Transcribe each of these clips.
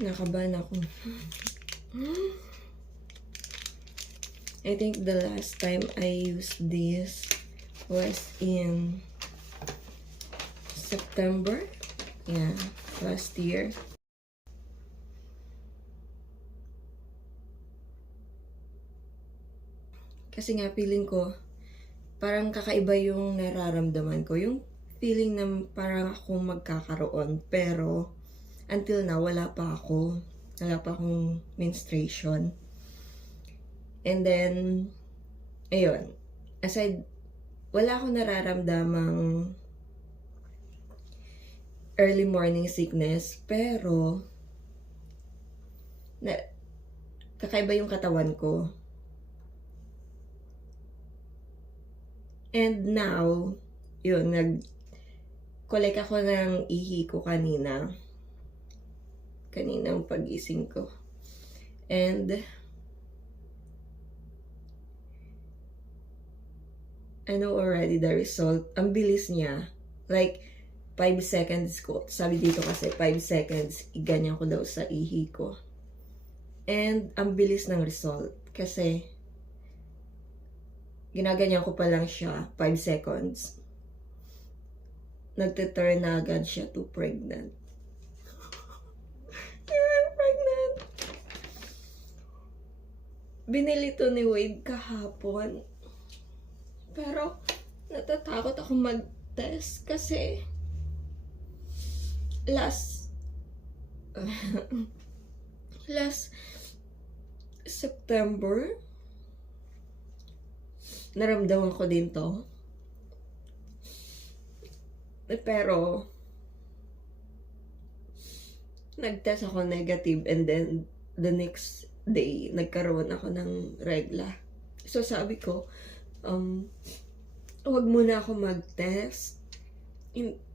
Nakabahan ako. I think the last time I used this was in September. Yeah, last year. Kasi nga feeling ko, parang kakaiba yung nararamdaman ko. Yung feeling na parang ako magkakaroon. Pero, until now, wala pa ako. Wala pa akong menstruation. And then, ayun. Aside, wala akong nararamdamang early morning sickness. Pero, kakaiba yung katawan ko. And now, yun, nag-collect ako ng ihi ko kanina. Kaninang pagising ko. And, I know already the result. Ang bilis niya. Like, 5 seconds ko. Sabi dito kasi, 5 seconds, iganyan ko daw sa ihi ko. And, ang bilis ng result. Kasi, ginaganyan ko pa lang siya, 5 seconds. Nagte-turn na agad siya to pregnant. Yeah, I'm pregnant. Binili to ni Wade kahapon. Pero, natatakot ako mag-test kasi last September, naramdaman ko din to. Pero, nag-test ako negative and then the next day, nagkaroon ako ng regla. So, sabi ko, wag muna ako mag-test.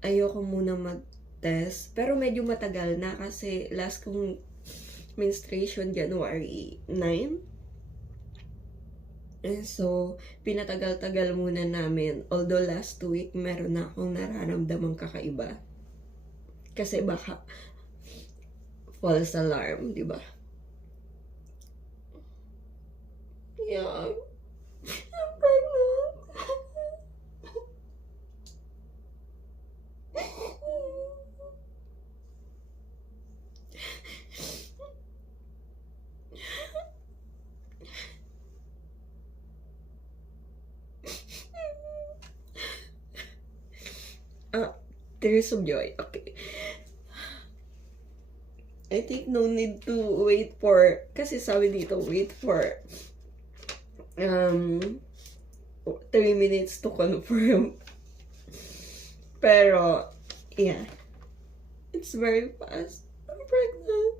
Ayoko muna mag-test. Pero medyo matagal na kasi last kong menstruation January 9. And so, pinatagal-tagal muna namin. Although last week, meron na akong nararamdamang kakaiba. Kasi baka false alarm, di ba? Yeah. I'm pregnant. Tears of joy. Okay. I think no need to wait for, kasi sabi dito, wait for 3 minutes to confirm. Pero, yeah. It's very fast. I'm pregnant.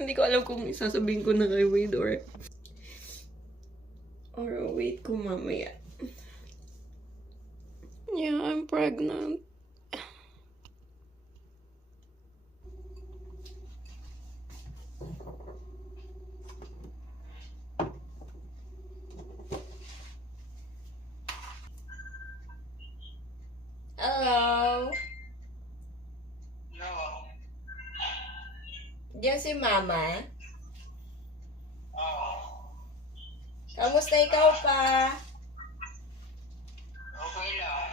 Hindi ko alam kung isasabihin ko na kay Wade or wait ko mamaya. Yeah, I'm pregnant. Hello? No. Diyan si Mama. Oh. Kamusta ikaw pa? Okay lang.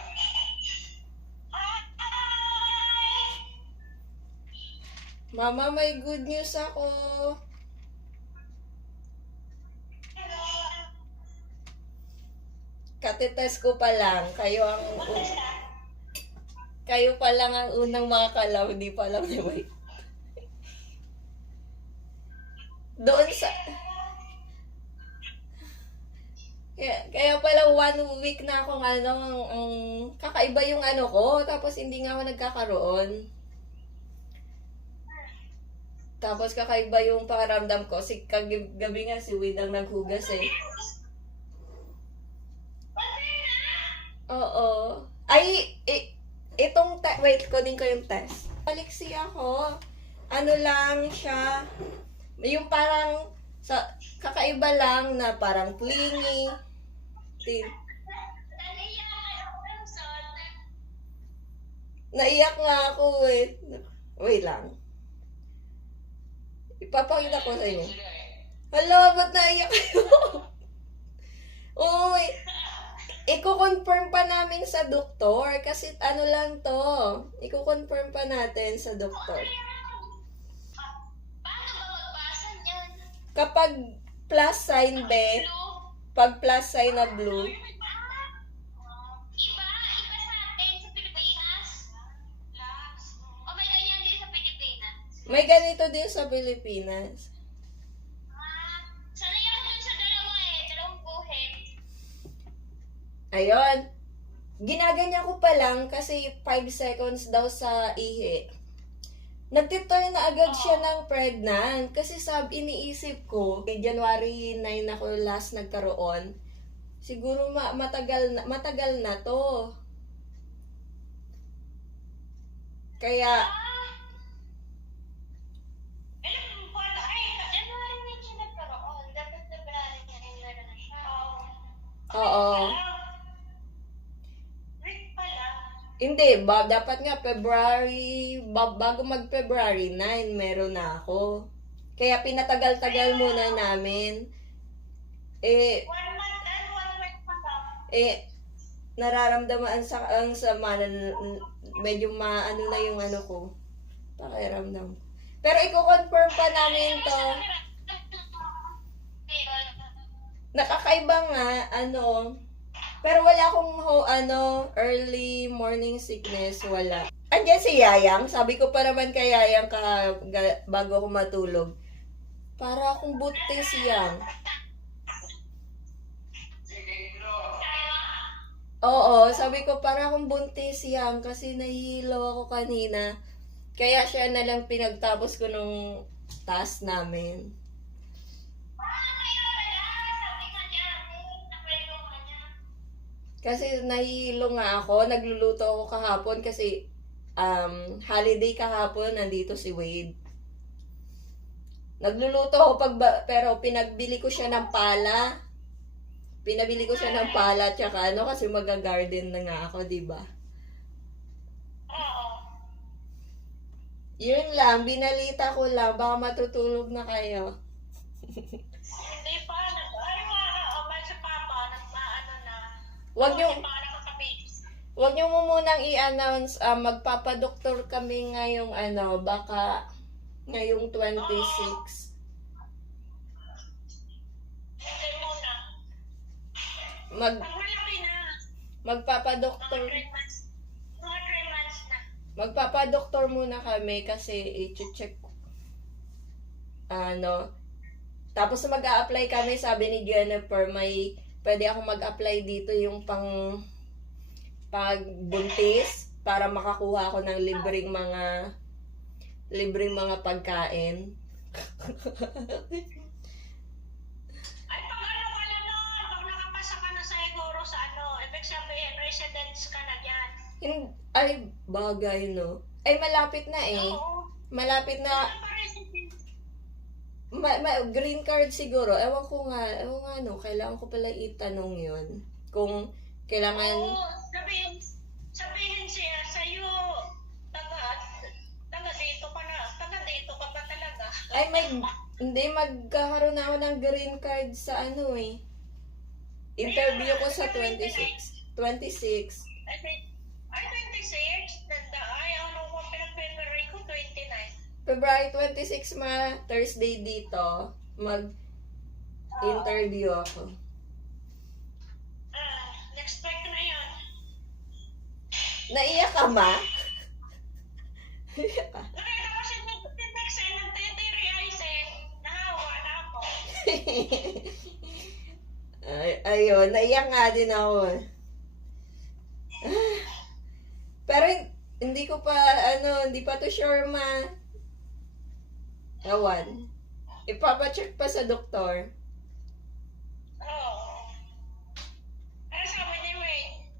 Mama, may good news ako. Katites ko pa lang. Kayo pa lang ang unang makakalaw. Hindi pa lang ni Wade. Doon sa... Kaya pala 1 week na akong kakaiba yung ko. Tapos hindi nga ako nagkakaroon. Tapos kakaiba yung pakiramdam ko. Kagabi nga si Wade ang naghugas eh. Oo. Ay, itong wait, kunin ko yung test. Paliksi ako. Ano lang siya. Yung parang, kakaiba lang na parang clingy. Naiyak nga ako eh. Wait lang. Ipapakita ko sa inyo. Sila eh. Hala, ba't naiyak kayo? Oo, iko-confirm pa namin sa doktor kasi ano lang to. Iko-confirm pa natin sa doktor. Paano ba magbasa niyan? Kapag plus sign be, pag plus sign na blue, Iba sa atin sa Pilipinas. O may ganyan din sa Pilipinas. may ganito din sa Pilipinas. Sanay ako dun sa dalawa dalawang guhit. Ayun. Ginaganyan ko pa lang kasi 5 seconds daw sa ihi. Nagtiturn na agad siya ng pregnant kasi iniisip ko, January 9 ako last nagkaroon. Siguro matagal na to. Kaya, January na siya nagkaroon. Dapat February na siya. oo. Rick pala. Hindi, dapat nga February, bago mag-February 9, meron na ako. Kaya pinatagal-tagal muna namin. 1 month and 1 week pa lang. Nararamdaman ang sama na medyo maano na yung ano ko. Pakiramdam. Pero i-confirm pa namin to. Nakakaiba nga, pero wala akong early morning sickness, wala. Andiyan si Yayang, sabi ko pa naman kay Yayang bago ako matulog. Para akong buntis yan. Oo, sabi ko para akong buntis yan kasi nahihilo ako kanina. Kaya siya na lang pinagtapos ko nung task namin. Kasi nahihilo nga ako, nagluluto ako kahapon kasi holiday kahapon, nandito si Wade. Nagluluto ako pero pinagbili ko siya ng pala. Pinabili ko siya ng pala tsaka kasi mag-garden na nga ako, di ba? Oo. Yun lang, binalita ko lang, baka matutulog na kayo. Hindi pa. May si Papa, nagpaano na. Wag niyo Wag mo munang i-announce, magpapadoktor kami ngayong baka ngayong 26. Hindi muna. Mag Pag malaki na. magpapadoktor Mga 3 months. Mga 3 months na. magpapadoktor muna kami kasi i-check tapos mag-a-apply kami, sabi ni Jennifer, pwede akong mag-apply dito yung pagbuntis para makakuha ako ng libreng mga pagkain. Ay, pag ano ka na nun, pag nakapasa ka na sa siguro sa ibig sabihin, residence ka na dyan. Ay, bagay, no? Ay, malapit na eh. Oo. Malapit na. Ano pa residence? Green card siguro. Ewan ko nga, kailangan ko pala itanong yun. Kung kailangan, Oo, sabihin siya sa'yo, taga dito ka ba talaga? ay, hindi, magkakaroon na ako ng green card sa interview ko sa 26. 26. Ay, 26? Ay, ano ko, pinag-February ko, 29. February 26 Thursday dito, mag-interview ako. Next week na yun. Naiyak ka, ma? Nakita ko si Next ay nagtitirize nahawa na ako. Ayun, naiyak nga din ako. Pero hindi ko pa, hindi pa to sure, ma. Ewan. Ipapacheck pa sa doktor. Oo. Ano sabi ni Wayne?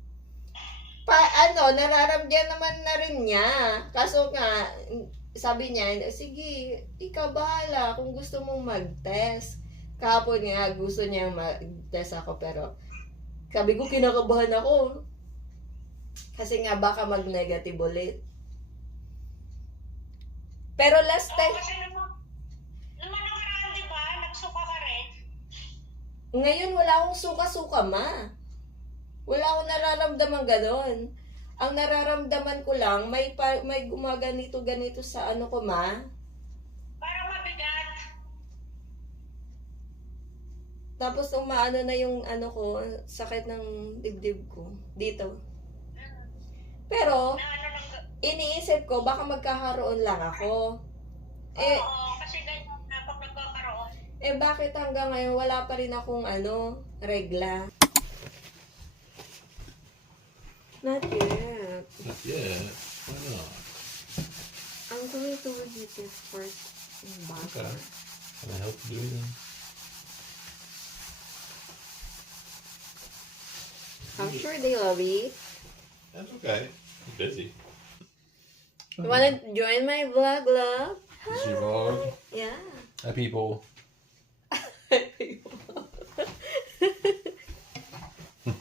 Nararamdaman naman na rin niya. Kaso nga, sabi niya, sige, ikaw bahala kung gusto mong mag-test. Kahapon nga, gusto niya mag-test ako, pero sabi ko, kinakabahan ako. Kasi nga baka mag-negative ulit. Pero last Oo, time, kasi naman nakaraan, di ba? Nagsuka ka rin. ngayon wala akong suka-suka, ma. Wala akong nararamdaman ganon. Ang nararamdaman ko lang, may gumaganito-ganito sa ano ko, ma. Parang mabigat. Tapos umaano na yung ano ko, sakit ng dibdib ko. Dito. Pero, Na ano lang. iniisip ko, baka magkakaroon lang ako. Eh, Oo, kasi ganyan na pag nagkakaroon. bakit hanggang ngayon wala pa rin akong ano, regla? Not yet. Not yet. Why not? I'm going to eat this first Okay. Can I help you do anything? I'm sure they love it. That's okay. I'm busy. You wanna join my vlog, love? This is your vlog? Yeah. Hi, people.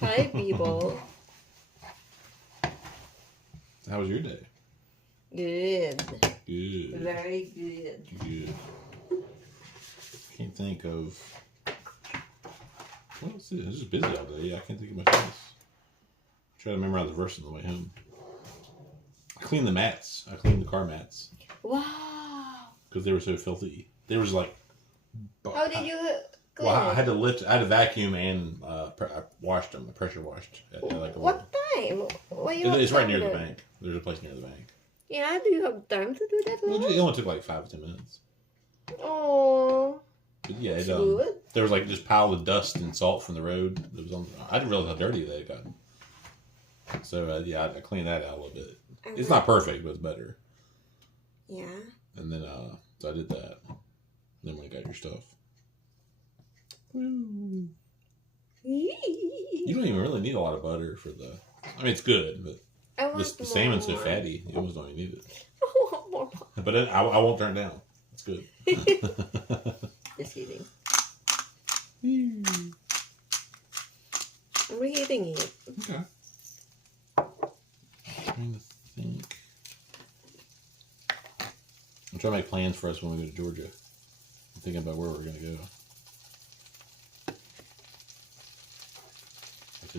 Hi, people. How was your day? Good. Good. Very good. Good. Can't think of. Well, let's see. I was just busy all day. I can't think of much else. Try to memorize the verse on the way home. I cleaned the mats. I cleaned the car mats Wow. because they were so filthy. They was like. How did you clean Well, I it? had to lift. I had to vacuum and I washed them. I pressure washed. At like a What time? Why you have It's right time near the to- bank. There's a place near the bank. Yeah, do you have time to do that, It love? only took like 5 to 10 minutes. Oh, But yeah, that's it, good. there was like just pile of dust and salt from the road that was on. I didn't realize how dirty they got. So yeah, I cleaned that out a little bit. It's not perfect, but it's better. Yeah. And then so I did that. And then when I got your stuff, you don't even really need a lot of butter for the. I mean, it's good, but I want the salmon's so more. fatty, you almost don't even need it. I want more. But I won't turn it down. It's good. Just kidding. I'm reheating it. Okay. Trying to think. I'm trying to make plans for us when we go to Georgia. I'm thinking about where we're going to go. Like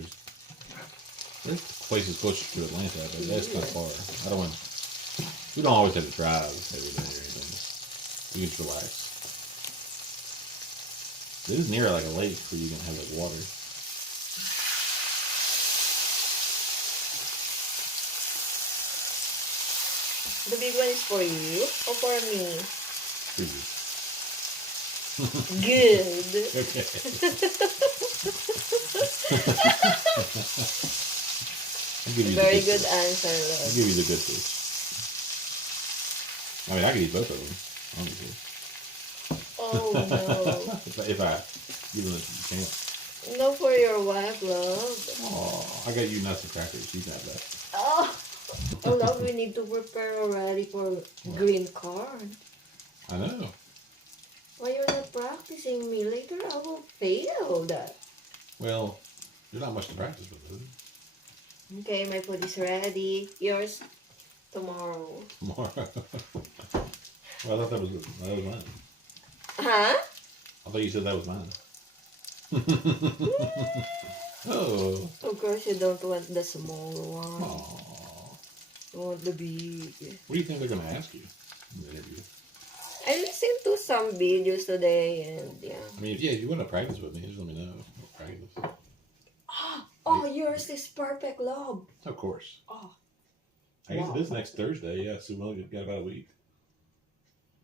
there's places closer to Atlanta, but that's kind of far. I don't want. We don't always have to drive every day or anything. We can just relax. This is near like a lake where you can have like water. The big one is for you or for me? Good. Okay. I'll give you the Very good good fish. answer, I'll love. give you the good fish. I mean, I could eat both of them. I don't care. Oh no. if I give them a chance. No for your wife, love. Oh, I got you nuts and crackers. You can have that. Oh, love, we need to prepare already for green corn. I know. Why you're not practicing me? Later I will fail that. Well, there's not much to practice with, is Okay, my food is ready. Yours tomorrow. it? More. Well, I thought that was mine. Huh? I thought you said that was mine. Oh. Of course you don't want the small one. Aw. You want the big. What do you think they're going to ask you in the interview? I listened to some videos today and yeah. I mean, if you want to practice with me, just let me know. We'll practice. Oh, yours is perfect, love. Of course. Oh. I guess Wow. it is next Thursday. Yeah, so we only got about a week.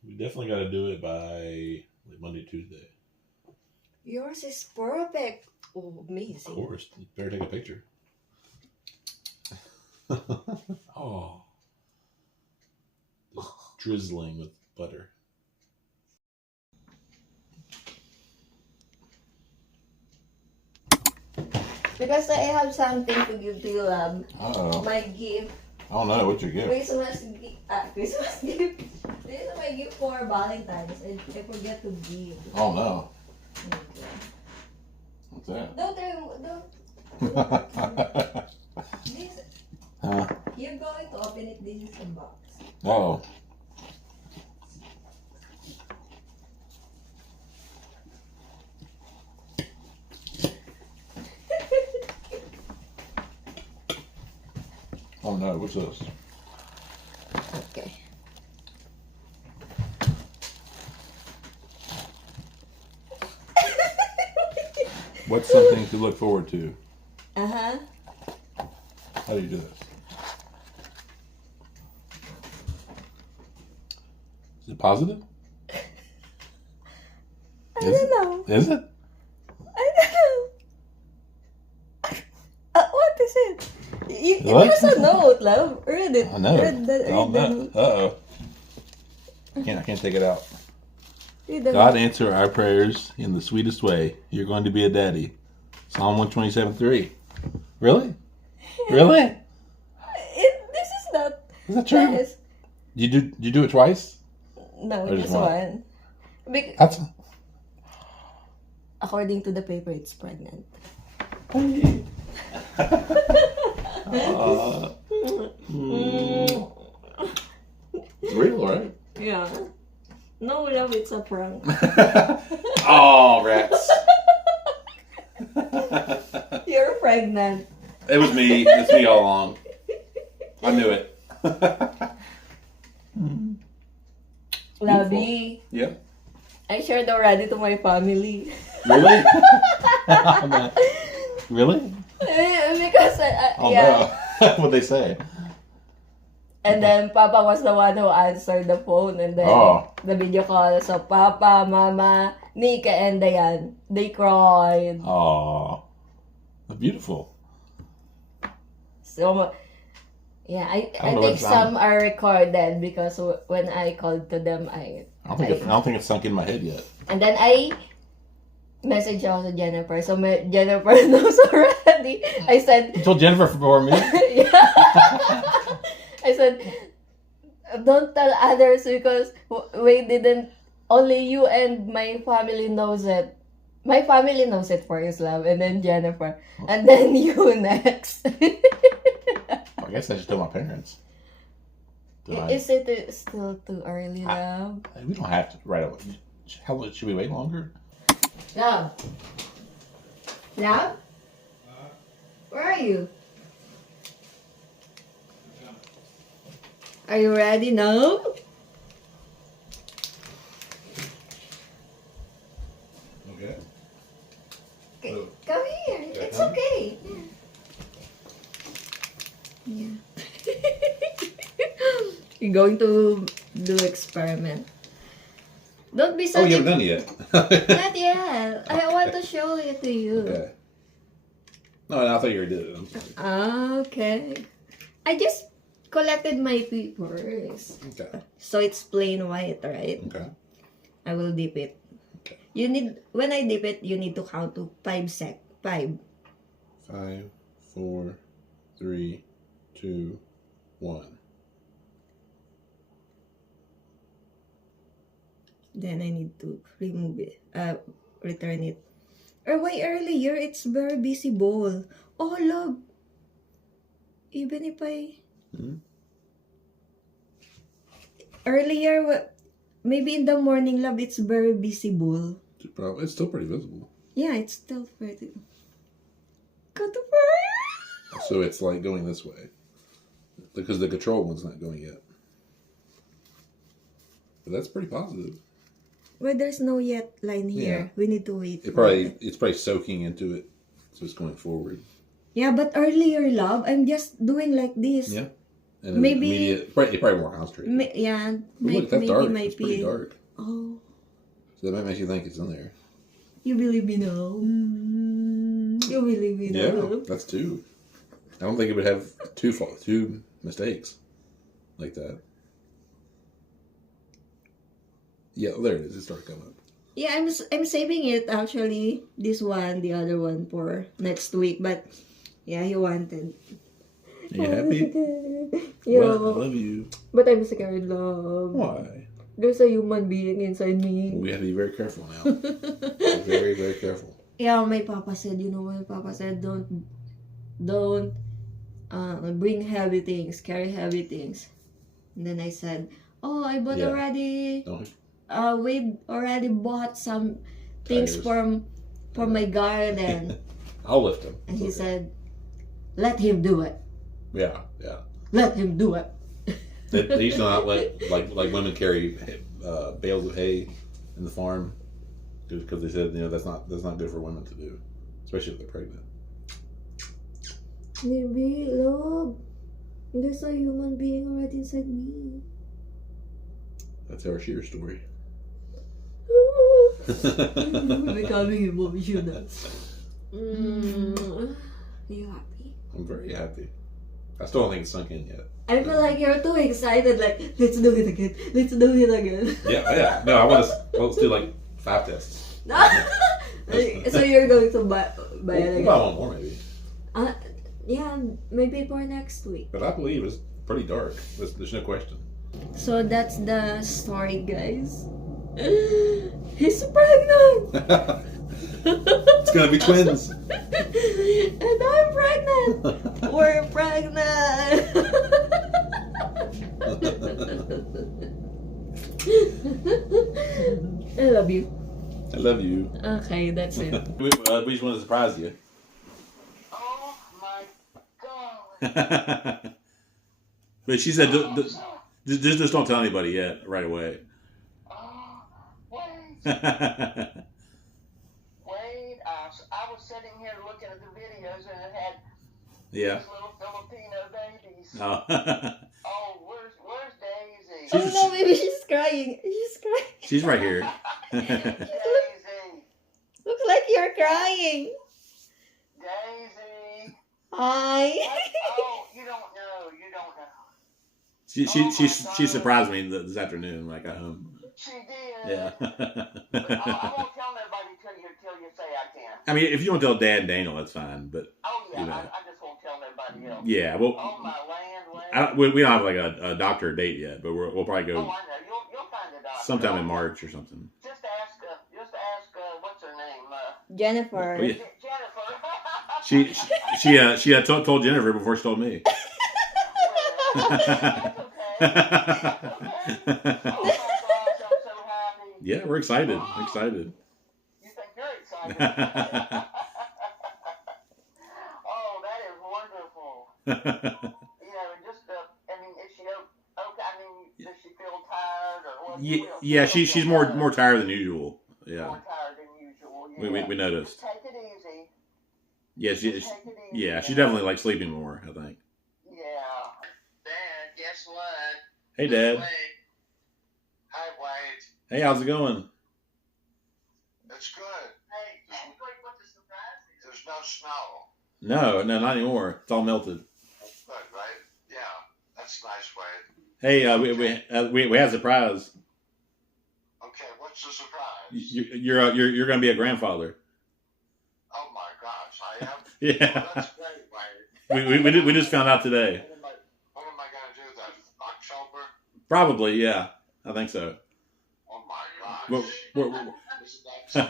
We definitely got to do it by like Monday, Tuesday. Yours is perfect. Oh, Of amazing. course. You better take a picture. Oh. Just drizzling with butter. Because I have something to give to you, love. Oh. My gift. I don't know what your gift. Christmas gift. This is my gift for Valentine's. I forget to give. Oh no. What's that? Don't. This. You're going to open it. This is the box. Oh. Oh no, what's this? Okay. What's something to look forward to? Uh-huh. How do you do this? Is it positive? I don't know. Is it? I don't know. What is it? What? There's a note, love. Read it. I know. Read the note. Uh-oh. I can't take it out. Read the God note. answer our prayers in the sweetest way. You're going to be a daddy. Psalm 127:3. Really? Really? This is not. Is that true? Yes. Did you do it twice? No, Or just just one? one. That's According to the paper, it's pregnant. It's real, right? Yeah. No, love, it's a prank. Oh, rats. You're pregnant. It was me. It's me all along. I knew it. Lovey, Yeah. I shared already to my family. Really? Really? Because, Oh yeah. no. What'd they say? And then Papa was the one who answered the phone, and then Oh. the video call. So Papa, Mama, Nika, and Dayan, they cried. Oh. Beautiful. So yeah, I don't know think what's some are recorded because when I called to them, I don't think it's sunk in my head yet. and then I messaged also Jennifer. So Jennifer knows already. I said, You told Jennifer for me. yeah. I said, don't tell others because we didn't. Only you and my family knows it. My family knows it first, love, and then Jennifer, and then you next. I guess I should tell my parents. Do I- Is it still too early, love? We don't have to right away. How long should we wait longer? Love? Love? Where are you? Are you ready now? Okay. Okay, Oh. come here. Yeah, It's come. okay. Yeah. You're going to do experiment. Don't be Oh, so you haven't done it yet. Not yet. I want to show it to you. Okay. No, I thought you already did it. I'm sorry. Okay. I just collected my papers. Okay. So it's plain white, right? Okay. I will dip it. Okay. When I dip it, you need to count to 5 sec. 5. 5, 4, 3, 2, 1. Then I need to remove it. Return it. Or why earlier? It's very visible. Oh, love. Even if I... Hmm? Earlier, maybe in the morning, love, it's very visible. It's still pretty visible. Yeah, it's still pretty. Got the fur. So it's like going this way. Because the control one's not going yet. But that's pretty positive. Well, there's no yet line here. Yeah. We need to wait. It's probably soaking into it. So it's going forward. Yeah, but earlier, love, I'm just doing like this. Yeah. And Maybe- immediate, probably more concentrated. Yeah, Look, that's maybe dark. might It's pretty be. dark. Oh, So that might make you think it's in there. you believe me now? You believe me Yeah, now? that's 2. I don't think it would have two mistakes like that. Yeah, there it is. It started coming up. Yeah, I'm saving it actually. This one, the other one for next week. But yeah, he wanted. Are you happy? Yeah, Well, I love you. but I'm scared, love. Why? There's a human being inside me. We have to be very careful now. Very, very careful. Yeah, my papa said, you know what my papa said? Don't bring heavy things, carry heavy things. And then I said, oh, I bought Yeah. already, Don't we already bought some things Tires. for my garden. I'll lift him. And he It's okay. said, let him do it. Yeah, yeah. Let him do it. They used to not let like women carry bales of hay in the farm because they said that's not good for women to do, especially if they're pregnant. Maybe, love. There's a human being already inside me. That's our sheer story. Becoming emotional. Are you happy? I'm very happy. I still don't think it's sunk in yet. I feel like you're too excited. Like, let's do it again. Let's do it again. Yeah. No, let's do like 5 tests. So you're going to buy We'll it buy again? one more maybe. Yeah, maybe for next week. But I believe it's pretty dark. There's no question. So that's the story, guys. He's pregnant! It's gonna be twins. And I'm pregnant! We're pregnant! I love you. I love you. Okay, that's it. We just want to surprise you. Oh my God. But she said, just don't tell anybody yet, right away. Oh, wait. Yeah. Wait. I was sitting here looking at the videos and it had these little Filipino babies. Oh. Oh, where's Daisy? Oh no, maybe she's crying. She's crying. She's right here. Daisy. Looks like you're crying. Daisy. Hi. Oh, you don't know. You don't know. She surprised me this afternoon when I got home. She did. Yeah. But I won't tell nobody till you say I can. I mean, if you want to tell Dad and Daniel, that's fine. But Oh yeah, You know. I just won't tell nobody else. yeah, well, Oh my land. we don't have like a doctor date yet, but we'll probably Oh, I go know. You'll find it out. sometime in March or something. Just ask. What's her name? Jennifer. Oh, yeah. Jennifer. She had told Jennifer before she told me. That's okay. Oh my gosh, I'm so happy. Yeah, we're excited. Excited. You think you're excited? Oh, that is wonderful. Just I mean, is she okay? I mean, does she feel tired or what? Yeah, she's more tired than usual. Yeah, More tired than usual. we noticed. Just take it easy. Yeah, Just take it easy. yeah, she's definitely like sleeping more, I think. Yeah. Dad, guess what? Hey, Dad. Hi, Wade. Hey, how's it going? It's good. Hey, tell me what the surprise is. There's no No, snow. not anymore. It's all melted. Good, right? Yeah, that's nice, Wade. Hey, we had a surprise. Okay, what's the surprise? You're gonna be a grandfather. Oh my gosh, I am. Yeah, Well, that's great, Wade. we just found out today. When am I going to do that? October? Probably, yeah, I think so. Oh my gosh. We're, Isn't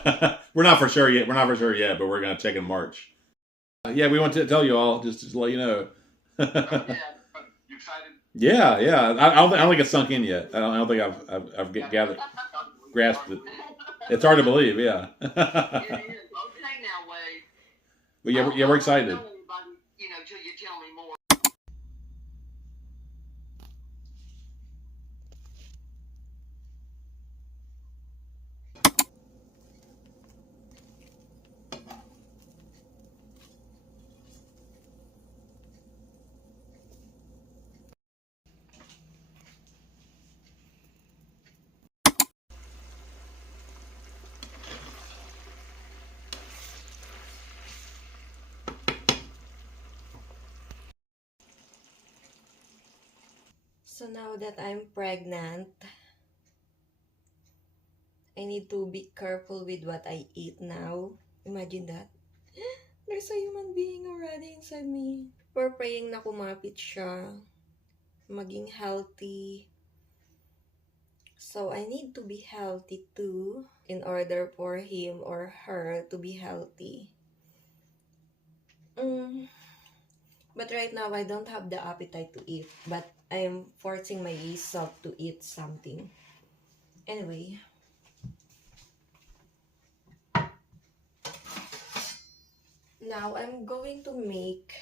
that we're not for sure yet. But we're gonna check in March. Yeah, we want to tell you all just to let you know. Yeah, you excited? Yeah. I don't think it's sunk in yet. I don't think I've grasped it. It's hard to believe. Yeah. It is. Okay now, Wade. But yeah, we're excited. I won't tell anybody, till you tell me more. So now that I'm pregnant, I need to be careful with what I eat now. Imagine that. There's a human being already inside me. We're praying na kumapit siya. Maging healthy. So I need to be healthy too in order for him or her to be healthy. But right now, I don't have the appetite to eat. But I'm forcing myself to eat something. Anyway. Now, I'm going to make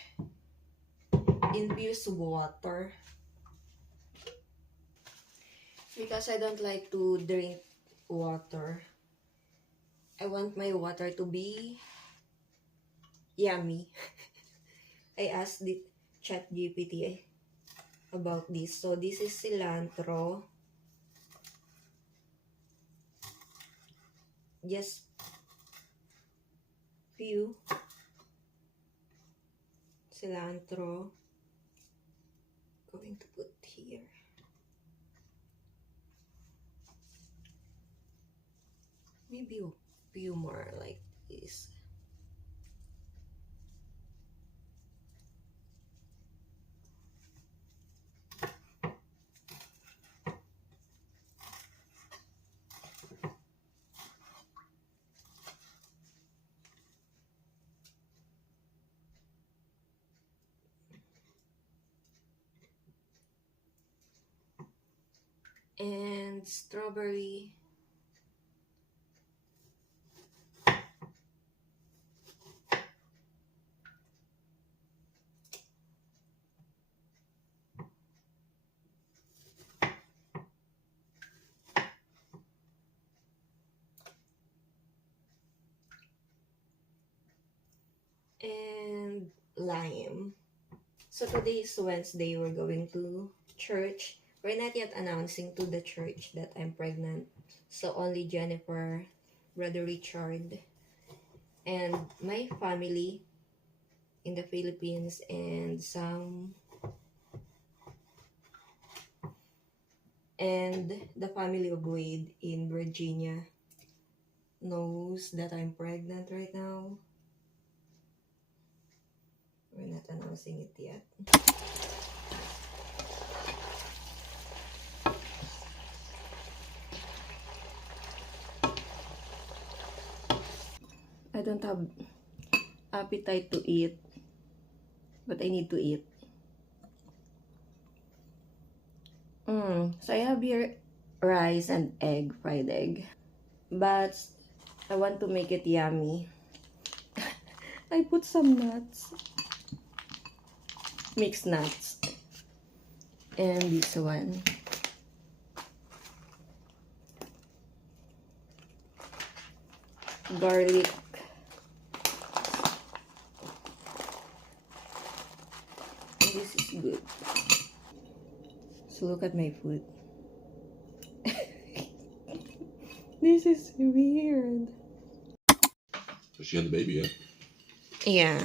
infused water. Because I don't like to drink water. I want my water to be yummy. I asked the ChatGPT about this. So, this is cilantro. Just few cilantro. Going to put here. Maybe a few more like this. And strawberry. And lime. So today is Wednesday. We're going to church. We're not yet announcing to the church that I'm pregnant. So only Jennifer, Brother Richard, and my family in the Philippines and the family of Wade in Virginia knows that I'm pregnant right now. We're not announcing it yet. I don't have appetite to eat, but I need to eat. So I have here rice and egg, fried egg. But I want to make it yummy. I put some nuts. Mixed nuts. And this one. Garlic. And this is good. So look at my food. This is weird. So she had the baby yet? Yeah.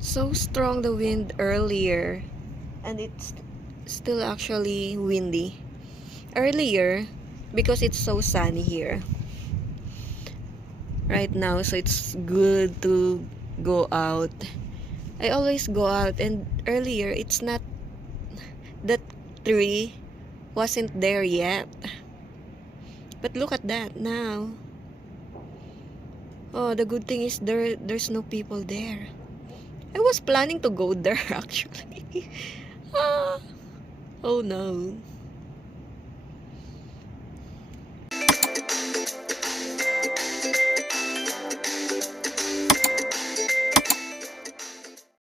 So strong the wind earlier, and it's still actually windy earlier because it's so sunny here right now, so it's good to go out. I always go out, and earlier it's not, that tree wasn't there yet, but look at that now. Oh, the good thing is there's no people there. I was planning to go there actually. Oh no.